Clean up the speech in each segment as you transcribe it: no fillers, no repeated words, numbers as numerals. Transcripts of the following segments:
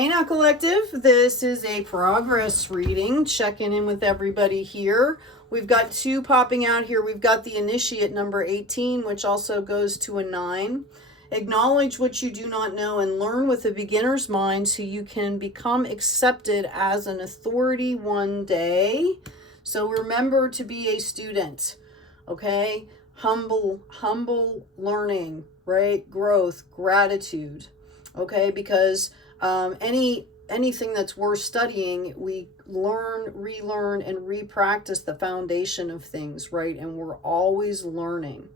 Hey now, collective, this is a progress reading, checking in with everybody here. We've got two popping out here. We've got the initiate number 18, which also goes to a 9. Acknowledge what you do not know and learn with a beginner's mind so you can become accepted as an authority one day. So remember to be a student, okay? Humble learning, right? Growth, gratitude, okay? Because anything that's worth studying, we learn, relearn, and repractice the foundation of things, right? And we're always learning,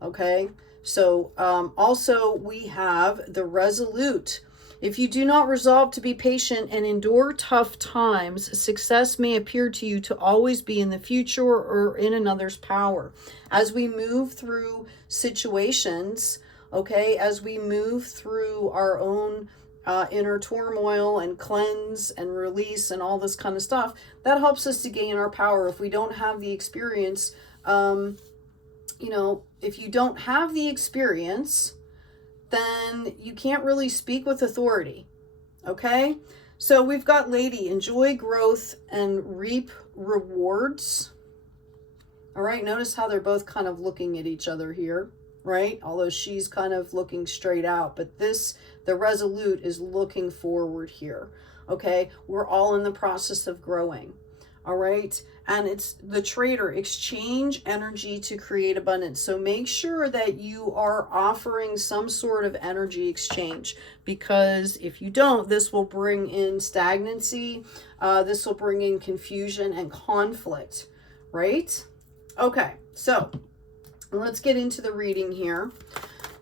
okay? So also we have the resolute. If you do not resolve to be patient and endure tough times, success may appear to you to always be in the future or in another's power. As we move through situations, okay, as we move through our own inner turmoil and cleanse and release and all this kind of stuff, that helps us to gain our power. If we don't have the experience, if you don't have the experience, then you can't really speak with authority. Okay? So we've got Lady, enjoy growth and reap rewards. All right, notice how they're both kind of looking at each other here, right? Although she's kind of looking straight out, but the resolute is looking forward here. Okay? We're all in the process of growing. All right? And it's the trader, exchange energy to create abundance. So make sure that you are offering some sort of energy exchange, because if you don't, this will bring in stagnancy. This will bring in confusion and conflict, right? Okay, so let's get into the reading here.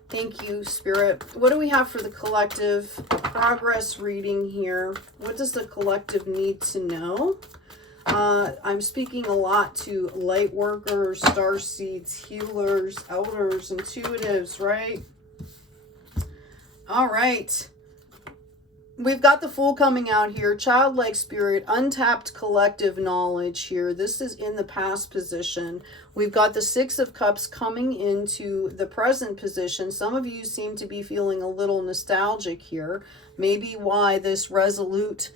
Thank you, Spirit. What do we have for the collective? Progress reading here. What does the collective need to know? I'm speaking a lot to light workers, starseeds, healers, elders, intuitives, right? All right. We've got the Fool coming out here. Childlike spirit, untapped collective knowledge here. This is in the past position. We've got the Six of Cups coming into the present position. Some of you seem to be feeling a little nostalgic here. Maybe why this resolute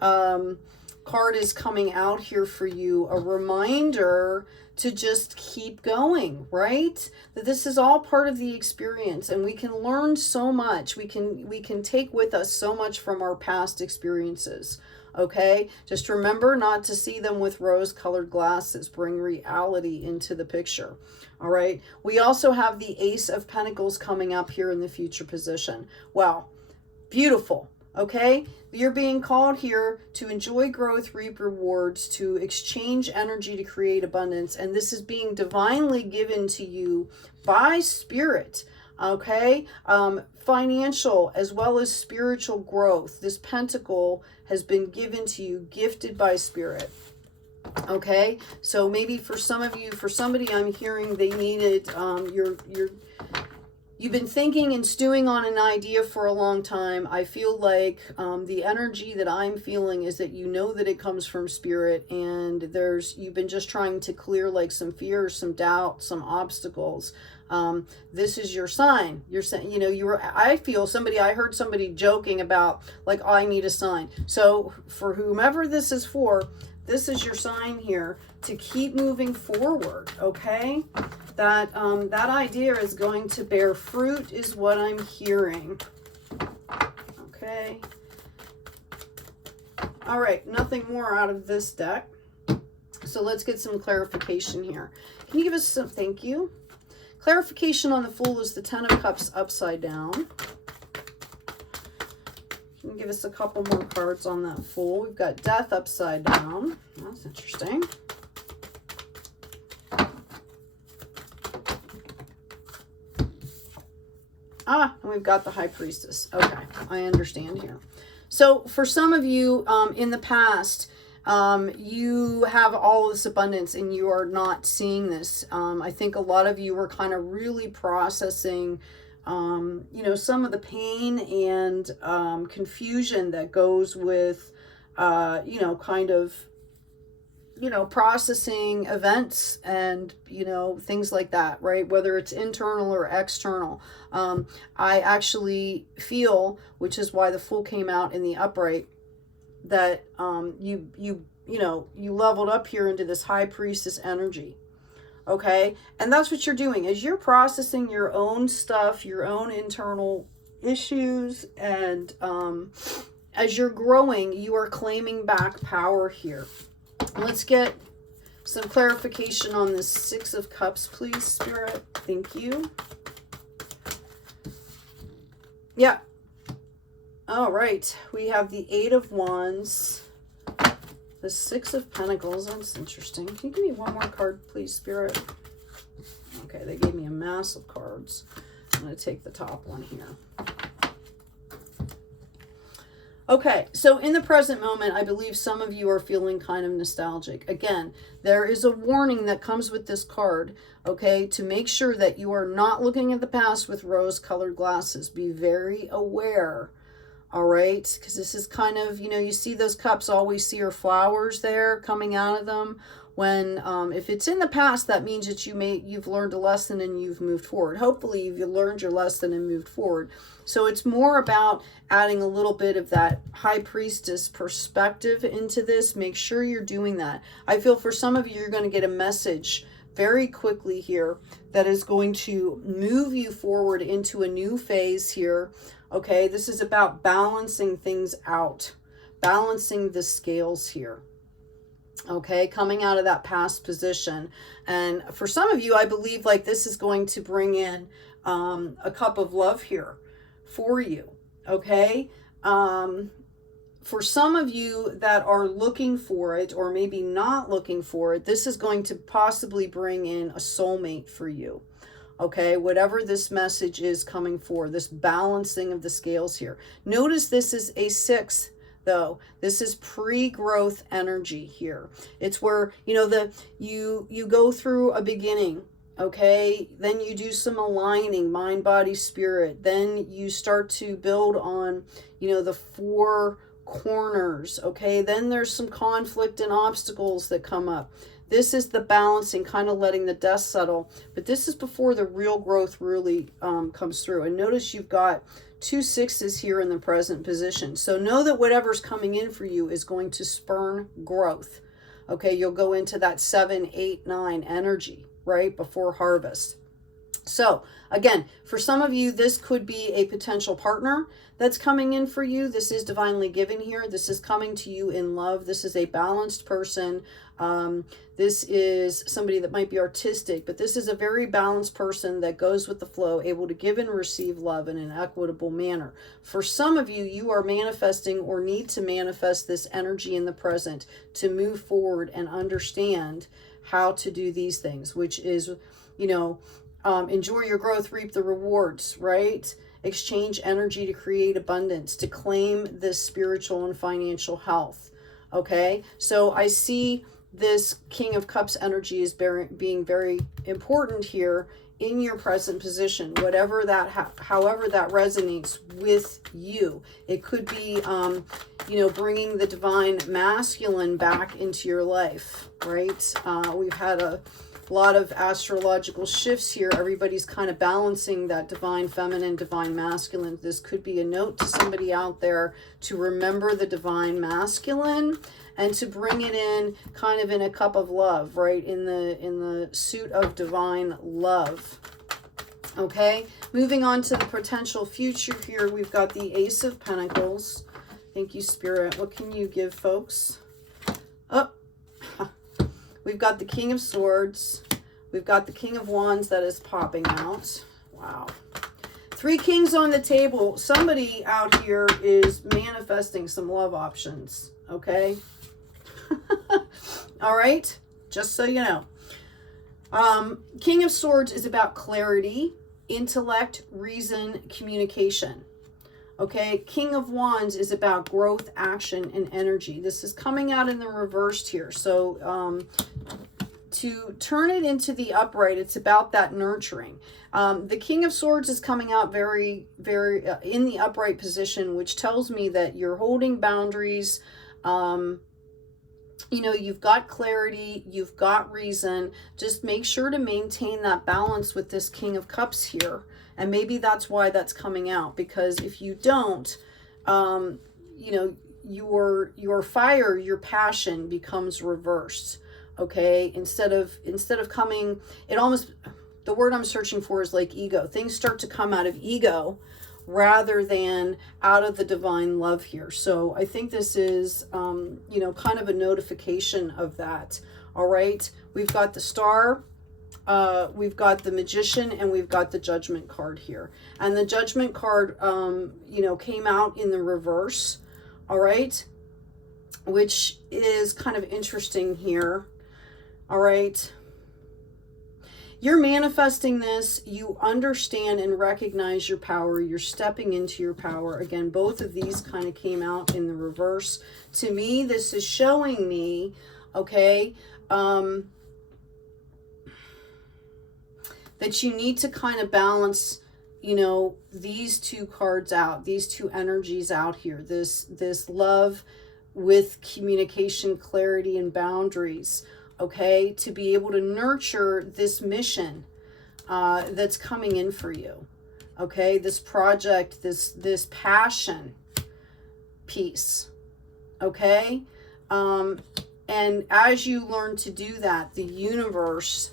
card is coming out here for you, a reminder to just keep going, right? That this is all part of the experience, and we can learn so much. We can take with us so much from our past experiences. Okay, just remember not to see them with rose-colored glasses. Bring reality into the picture. All right, we also have the Ace of Pentacles coming up here in the future position. Wow, beautiful. Okay, you're being called here to enjoy growth, reap rewards, to exchange energy to create abundance. And this is being divinely given to you by Spirit. Okay, financial as well as spiritual growth. This pentacle has been given to you, gifted by Spirit. Okay, so maybe for some of you, for somebody I'm hearing they needed, you've been thinking and stewing on an idea for a long time. I feel like the energy that I'm feeling is that you know that it comes from Spirit, and you've been just trying to clear like some fears, some doubt, some obstacles. This is your sign. You're saying, I heard somebody joking about like, oh, I need a sign. So for whomever this is for, this is your sign here to keep moving forward, okay? That idea is going to bear fruit is what I'm hearing. Okay. All right, nothing more out of this deck. So let's get some clarification here. Can you give us some, thank you. Clarification on the Fool is the Ten of Cups upside down. Can you give us a couple more cards on that Fool? We've got Death upside down. That's interesting. And we've got the High Priestess. Okay, I understand here. So for some of you in the past, you have all this abundance and you are not seeing this. I think a lot of you were kind of really processing, some of the pain and confusion that goes with, kind of you know, processing events and, you know, things like that, right? Whether it's internal or external. I actually feel, which is why the Fool came out in the upright, that you know, you leveled up here into this High Priestess energy. Okay? And that's what you're doing, is you're processing your own stuff, your own internal issues, and as you're growing, you are claiming back power here. Let's get some clarification on this Six of Cups, please, Spirit. Thank you. Yeah. All right. We have the Eight of Wands, the Six of Pentacles. That's interesting. Can you give me one more card, please, Spirit? Okay, they gave me a mass of cards. I'm going to take the top one here. Okay, so in the present moment, I believe some of you are feeling kind of nostalgic. Again, there is a warning that comes with this card, okay, to make sure that you are not looking at the past with rose-colored glasses. Be very aware, all right? Because this is kind of, you know, you see those cups, always see your flowers there coming out of them. When, if it's in the past, that means that you've learned a lesson and you've moved forward. Hopefully, you've learned your lesson and moved forward. So it's more about adding a little bit of that High Priestess perspective into this. Make sure you're doing that. I feel for some of you, you're going to get a message very quickly here that is going to move you forward into a new phase here. Okay, this is about balancing things out, balancing the scales here. Okay, coming out of that past position. And for some of you, I believe like this is going to bring in a cup of love here for you. Okay, for some of you that are looking for it, or maybe not looking for it, this is going to possibly bring in a soulmate for you. Okay, whatever this message is coming for, this balancing of the scales here. Notice this is a 6. Though this is pre-growth energy here. It's where, you know, you go through a beginning, okay, then you do some aligning, mind, body, spirit, then you start to build on, you know, the 4 corners, okay, then there's some conflict and obstacles that come up. This is the balancing, kind of letting the dust settle, but this is before the real growth really comes through. And notice you've got 2 6s here in the present position. So know that whatever's coming in for you is going to spurn growth. Okay, you'll go into that 7, 8, 9 energy, right, before harvest. So again, for some of you, this could be a potential partner that's coming in for you. This is divinely given here. This is coming to you in love. This is a balanced person. This is somebody that might be artistic, but this is a very balanced person that goes with the flow, able to give and receive love in an equitable manner. For some of you, you are manifesting or need to manifest this energy in the present to move forward and understand how to do these things, which is, you know, enjoy your growth, reap the rewards, right? Exchange energy to create abundance, to claim this spiritual and financial health. Okay, so I see this King of Cups energy is being very important here in your present position, whatever that, however that resonates with you. It could be, you know, bringing the divine masculine back into your life, right? We've had a lot of astrological shifts here. Everybody's kind of balancing that divine feminine, divine masculine. This could be a note to somebody out there to remember the divine masculine and to bring it in kind of in a cup of love, right? In the suit of divine love. Okay, moving on to the potential future here, we've got the Ace of Pentacles. Thank you, Spirit. What can you give, folks? Oh, we've got the King of Swords. We've got the King of Wands that is popping out. Wow. 3 kings on the table. Somebody out here is manifesting some love options, okay? All right, just so you know. King of Swords is about clarity, intellect, reason, communication. Okay, King of Wands is about growth, action, and energy. This is coming out in the reversed here. So to turn it into the upright, it's about that nurturing. The King of Swords is coming out very, very in the upright position, which tells me that you're holding boundaries. you know, you've got clarity, you've got reason. Just make sure to maintain that balance with this King of Cups here. And maybe that's why that's coming out, because if you don't, you know, your fire, your passion becomes reversed. Okay, instead of coming, it almost, the word I'm searching for is like ego. Things start to come out of ego rather than out of the divine love here. So I think this is, you know, kind of a notification of that. All right, we've got the Star, we've got the Magician, and we've got the Judgment card here. And the Judgment card, you know, came out in the reverse. All right, which is kind of interesting here. All right. You're manifesting this. You understand and recognize your power. You're stepping into your power. Again, both of these kind of came out in the reverse. To me, this is showing me, okay, that you need to kind of balance, you know, these two cards out, these two energies out here. This love with communication, clarity, and boundaries. Okay, to be able to nurture this mission that's coming in for you. Okay, this project, this passion piece. Okay, and as you learn to do that, the universe,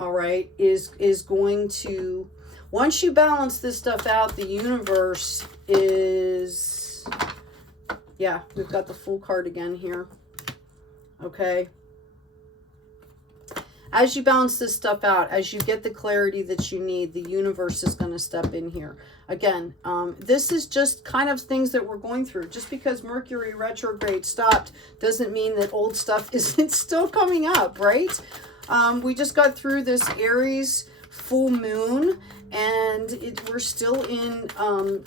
all right, is going to, once you balance this stuff out, the universe is, yeah, we've got the Fool card again here. Okay. As you balance this stuff out, as you get the clarity that you need, the universe is going to step in here. Again, this is just kind of things that we're going through. Just because Mercury retrograde stopped doesn't mean that old stuff isn't still coming up, right? We just got through this Aries full moon, and we're still in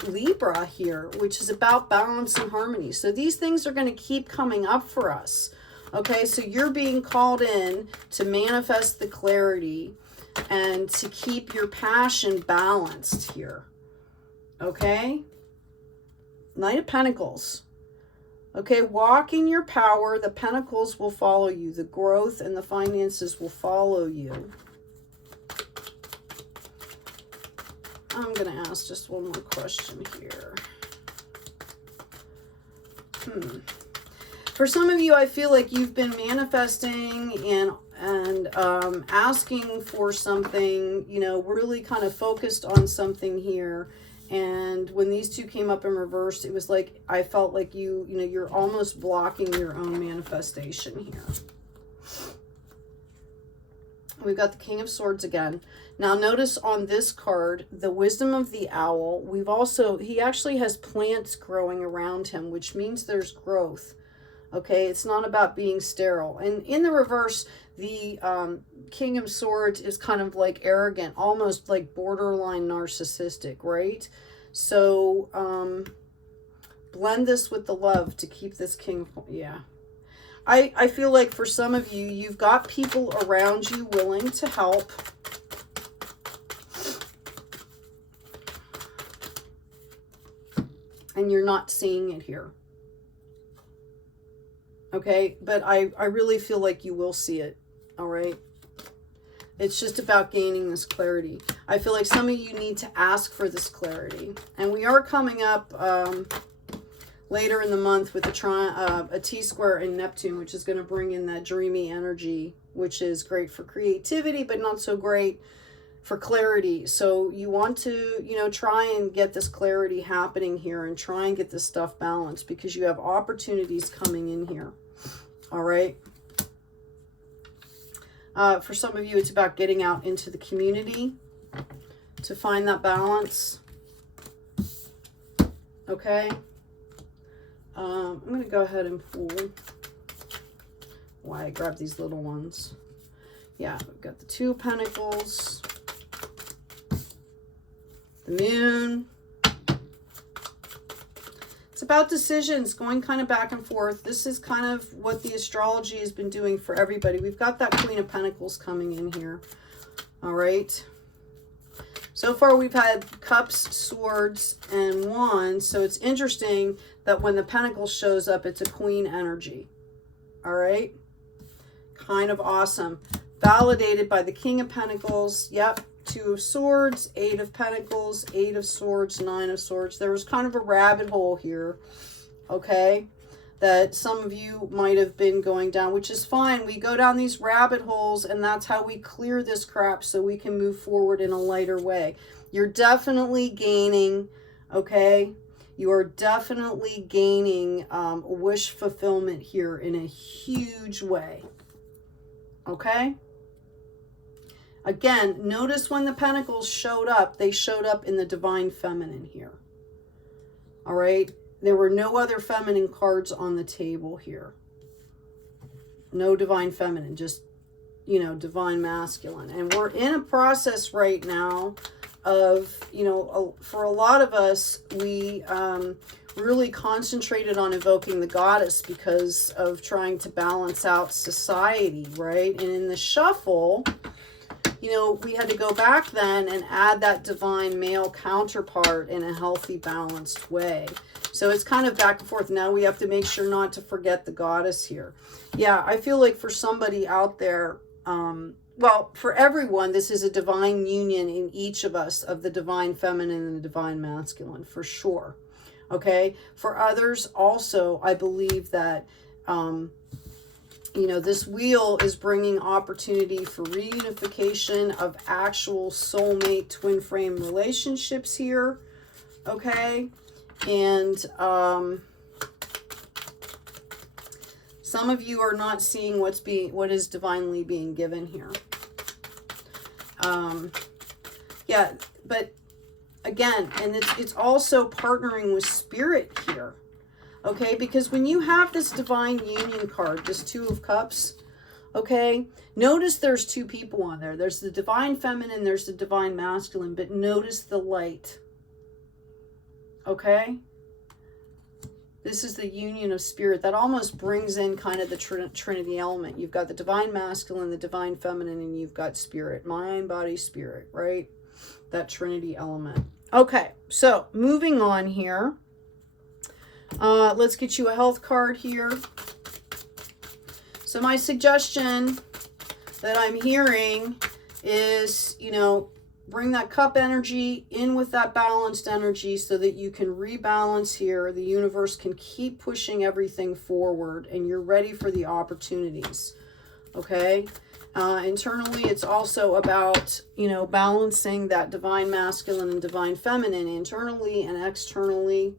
Libra here, which is about balance and harmony. So these things are going to keep coming up for us. Okay, so you're being called in to manifest the clarity and to keep your passion balanced here. Okay? Knight of Pentacles. Okay, walk in your power. The Pentacles will follow you. The growth and the finances will follow you. I'm going to ask just one more question here. For some of you, I feel like you've been manifesting and asking for something, you know, really kind of focused on something here. And when these two came up in reverse, it was like, I felt like you know, you're almost blocking your own manifestation here. We've got the King of Swords again. Now notice on this card, the Wisdom of the Owl. We've also, he actually has plants growing around him, which means there's growth. Okay, it's not about being sterile. And in the reverse, the King of Swords is kind of like arrogant, almost like borderline narcissistic, right? So blend this with the love to keep this king. Yeah. I feel like for some of you, you've got people around you willing to help. And you're not seeing it here. Okay, but I really feel like you will see it, all right? It's just about gaining this clarity. I feel like some of you need to ask for this clarity. And we are coming up later in the month with a T-square in Neptune, which is going to bring in that dreamy energy, which is great for creativity, but not so great for clarity. So you want to, you know, try and get this clarity happening here and try and get this stuff balanced because you have opportunities coming in here. All right. For some of you, it's about getting out into the community to find that balance. Okay. I'm going to go ahead and pull. Why I grabbed these little ones. Yeah, we've got the Two of Pentacles. The Moon. It's about decisions, going kind of back and forth. This is kind of what the astrology has been doing for everybody. We've got that Queen of Pentacles coming in here. All right. So far we've had Cups, Swords, and Wands. So it's interesting that when the Pentacles shows up, it's a Queen energy. All right. Kind of awesome. Validated by the King of Pentacles. Yep. 2 of Swords, 8 of Pentacles, 8 of Swords, 9 of Swords. There was kind of a rabbit hole here. Okay. That some of you might have been going down, which is fine. We go down these rabbit holes, and that's how we clear this crap so we can move forward in a lighter way. You're definitely gaining, okay? You are definitely gaining wish fulfillment here in a huge way, okay? Again, notice when the Pentacles showed up, they showed up in the Divine Feminine here, all right? There were no other feminine cards on the table here. No Divine Feminine, just, you know, Divine Masculine. And we're in a process right now of, you know, for a lot of us, we really concentrated on evoking the Goddess because of trying to balance out society, right? And in the shuffle, you know, we had to go back then and add that divine male counterpart in a healthy, balanced way. So it's kind of back and forth. Now we have to make sure not to forget the Goddess here. Yeah, I feel like for somebody out there, well, for everyone, this is a divine union in each of us of the Divine Feminine and the Divine Masculine, for sure. Okay? For others also, I believe that, you know, this wheel is bringing opportunity for reunification of actual soulmate twin flame relationships here. Okay? And some of you are not seeing what is divinely being given here. Yeah, but again, and it's also partnering with spirit here. Okay, because when you have this divine union card, this 2 of Cups, okay, notice there's 2 people on there. There's the Divine Feminine, there's the Divine Masculine, but notice the light. Okay, this is the union of spirit. That almost brings in kind of the Trinity element. You've got the Divine Masculine, the Divine Feminine, and you've got spirit. Mind, body, spirit, right? That Trinity element. Okay, so moving on here. Let's get you a health card here. So my suggestion that I'm hearing is, you know, bring that cup energy in with that balanced energy so that you can rebalance here. The universe can keep pushing everything forward and you're ready for the opportunities. Okay? Internally, it's also about, you know, balancing that Divine Masculine and Divine Feminine internally and externally.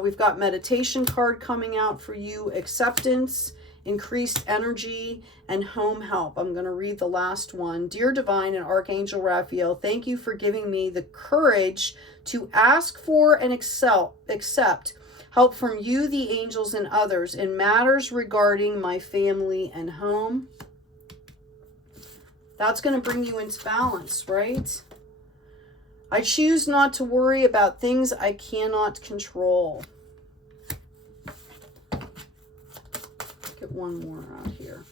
We've got meditation card coming out for you, acceptance, increased energy, and home help. I'm going to read the last one. Dear Divine and Archangel Raphael, thank you for giving me the courage to ask for and accept help from you, the angels, and others in matters regarding my family and home. That's going to bring you into balance, right? I choose not to worry about things I cannot control. Get one more out here.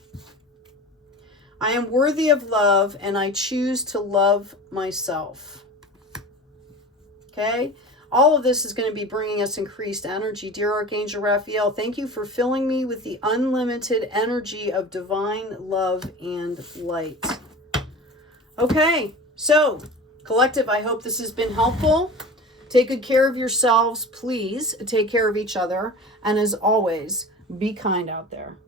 I am worthy of love and I choose to love myself. Okay? All of this is going to be bringing us increased energy. Dear Archangel Raphael, thank you for filling me with the unlimited energy of divine love and light. Okay, so collective, I hope this has been helpful. Take good care of yourselves. Please take care of each other. And as always, be kind out there.